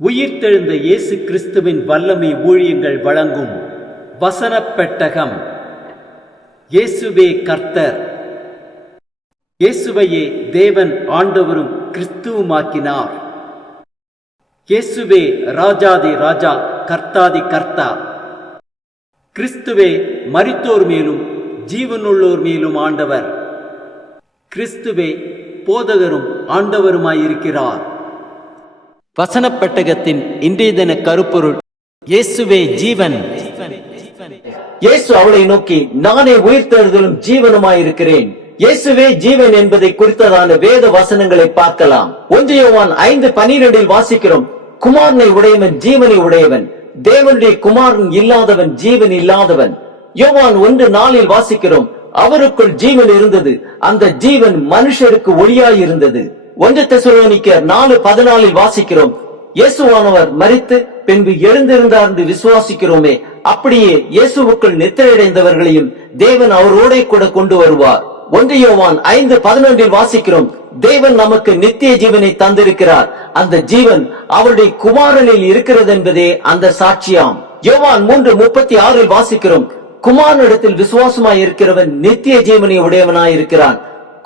உயிர்த்தெழுந்த இயேசு கிறிஸ்துவின் வல்லமை ஊழியங்கள் வழங்கும் வசனப் பெட்டகம். இயேசுவே கர்த்தர். இயேசுவையே தேவன் ஆண்டவரும் கிறிஸ்துவுமாக்கினார். இயேசுவே ராஜாதி ராஜா, கர்த்தாதி கர்த்தா. கிறிஸ்துவே மரித்தோர் மேலும் ஜீவனுள்ளோர் மேலும் ஆண்டவர். கிறிஸ்துவே போதகரும் ஆண்டவருமாயிருக்கிறார். வசனப் பெட்டகத்தின் இன்றைய தின கருப்பொருள்: இயேசுவே ஜீவன். இயேசு அவளை நோக்கி, நானே உயிர்த்தெழுதலும் ஜீவனுமாயிருக்கிறேன். இயேசுவே ஜீவன் என்பதை குறித்ததான வேத வசனங்களை பார்க்கலாம். 1 யோவான் 5:12 வாசிக்கிறோம், குமாரனை உடையவன் ஜீவனை உடையவன், தேவனுடைய குமாரன் இல்லாதவன் ஜீவன் இல்லாதவன். யோவான் 1:4 வாசிக்கிறோம், அவருக்குள் ஜீவன் இருந்தது, அந்த ஜீவன் மனுஷருக்கு ஒளியாயிருந்தது. 1 தெசலோனிக்கர் 4:14 வாசிக்கிறோம், இயேசுவானவர் மரித்து பின்பு எழுந்திருந்தார் என்று விசுவாசிக்கிறோமே, அப்படியே இயேசுவுக்குள் நித்திரையடைந்தவர்களையும் தேவன் அவரோட கூட கொண்டு வருவார். 1 யோவான் 5:11 வாசிக்கிறோம், தேவன் நமக்கு நித்திய ஜீவனை தந்திருக்கிறார், அந்த ஜீவன் அவருடைய குமாரனில் இருக்கிறது என்பதே அந்த சாட்சியாம். யோவான் 3:36 வாசிக்கிறோம், குமாரனிடத்தில் விசுவாசமாய் இருக்கிறவன் நித்திய ஜீவனை உடையவனாயிருக்கிறான்,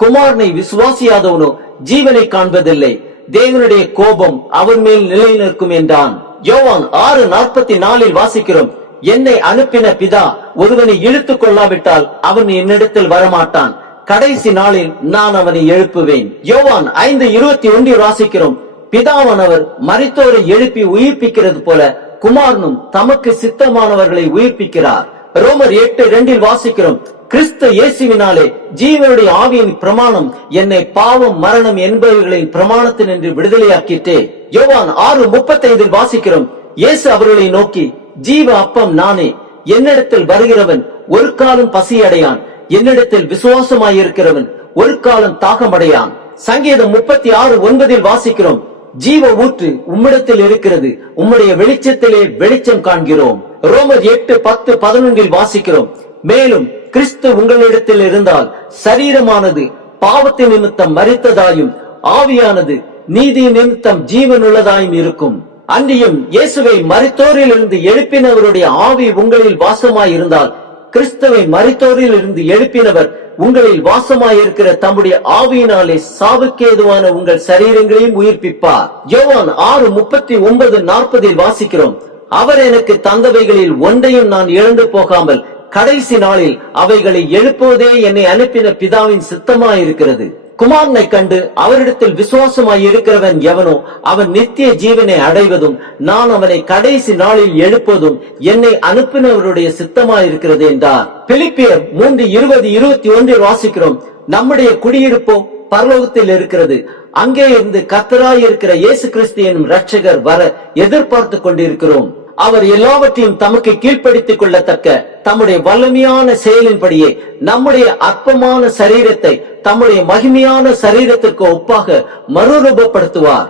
குமாரனை விசுவாசியாதவனோ ஜீவனை காண்பதில்லை, தேவனுடைய கோபம் அவர் மேல் நிலை நிற்கும் என்றான். யோவான் 6:44 வாசிக்கிறோம், என்னை அனுப்பின பிதா ஒருவனை இழுத்துக் கொள்ளாவிட்டால் அவன் என்னிடத்தில் வரமாட்டான், கடைசி நாளில் நான் அவனை எழுப்புவேன். யோவான் 5:21 வாசிக்கிறோம், பிதாவானவர் மரித்தோரை எழுப்பி உயிர்ப்பிக்கிறது போல குமாரனும் தமக்கு சித்தமானவர்களை உயிர்ப்பிக்கிறார். ரோமர் 8:2 வாசிக்கிறோம், கிறிஸ்து இயேசுவினாலே ஜீவனுடைய ஆவியின் பிரமாணம் என்னை பாவம் மரணம் என்பவர்களின் பிரமாணத்தினின்று விடுதலையாக்கிட்டே. யோவான் 6:35 வாசிக்கிறோம், இயேசு அவர்களை நோக்கி, ஜீவ அப்பம் நானே, என்னிடத்தில் வருகிறவன் ஒரு காலம் பசியடையான், என்னிடத்தில் விசுவாசமாயிருக்கிறவன் ஒரு காலம் தாகமடையான். சங்கீதம் 36:9 வாசிக்கிறோம், ஜீவ ஊற்று உம்மிடத்தில் இருக்கிறது, உம்முடைய வெளிச்சத்திலே வெளிச்சம் காண்கிறோம். ரோமர் 8:10-11 வாசிக்கிறோம், மேலும் கிறிஸ்து உங்களிடத்தில் இருந்தால் சரீரமானது பாவத்தின் நிமித்தம் மரித்ததாயும் ஆவியானது நீதி நிமித்தம் ஜீவனுள்ளதாயும் இருக்கும். அன்றியும் இயேசுவை மரித்தோரில் இருந்து எழுப்பினவருடைய ஆவி உங்களில் வாசமாயிருந்தால் கிறிஸ்துவை மரித்தோரில் இருந்து எழுப்பினவர் உங்களில் வாசமாயிருக்கிற தம்முடைய ஆவியினாலே சாவுக்கேதுவான உங்கள் சரீரங்களையும் உயிர்ப்பிப்பார். யோவான் 6:39-40 வாசிக்கிறோம், அவர் எனக்கு தந்தவைகளில் ஒன்றையும் நான் இழந்து போகாமல் கடைசி நாளில் அவைகளை எழுப்புவதே என்னை அனுப்பின பிதாவின் சித்தமாயிருக்கிறது. குமாரனை கண்டு அவரிடத்தில் விசுவாசமாய் இருக்கிறவன் எவனோ அவன் நித்திய ஜீவனை அடைவதும் நான் அவனை கடைசி நாளில் எழுப்புவதும் என்னை அனுப்பினவருடைய சித்தமாயிருக்கிறது என்றார். பிலிப்பியர் 3:20-21 வாசிக்கிறோம், நம்முடைய குடியிருப்போ பரலோகத்தில் இருக்கிறது, அங்கே இருந்து கர்த்தராய் இருக்கிற இயேசு கிறிஸ்து எனும் இரட்சகர் வர எதிர்பார்த்து கொண்டிருக்கிறோம். அவர் எல்லாவற்றையும் தமக்கு கீழ்ப்படுத்திக் கொள்ளத்தக்க தம்முடைய வல்லமையான செயலின்படியே நம்முடைய அற்பமான சரீரத்தை தம்முடைய மகிமையான சரீரத்திற்கு ஒப்பாக மறுரூபப்படுத்துவார்.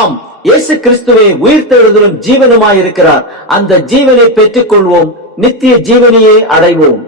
ஆம், இயேசு கிறிஸ்துவே உயிர்த்தெழுதலும் ஜீவனுமாயிருக்கிறார். அந்த ஜீவனை பெற்றுக் கொள்வோம், நித்திய ஜீவனையே அடைவோம்.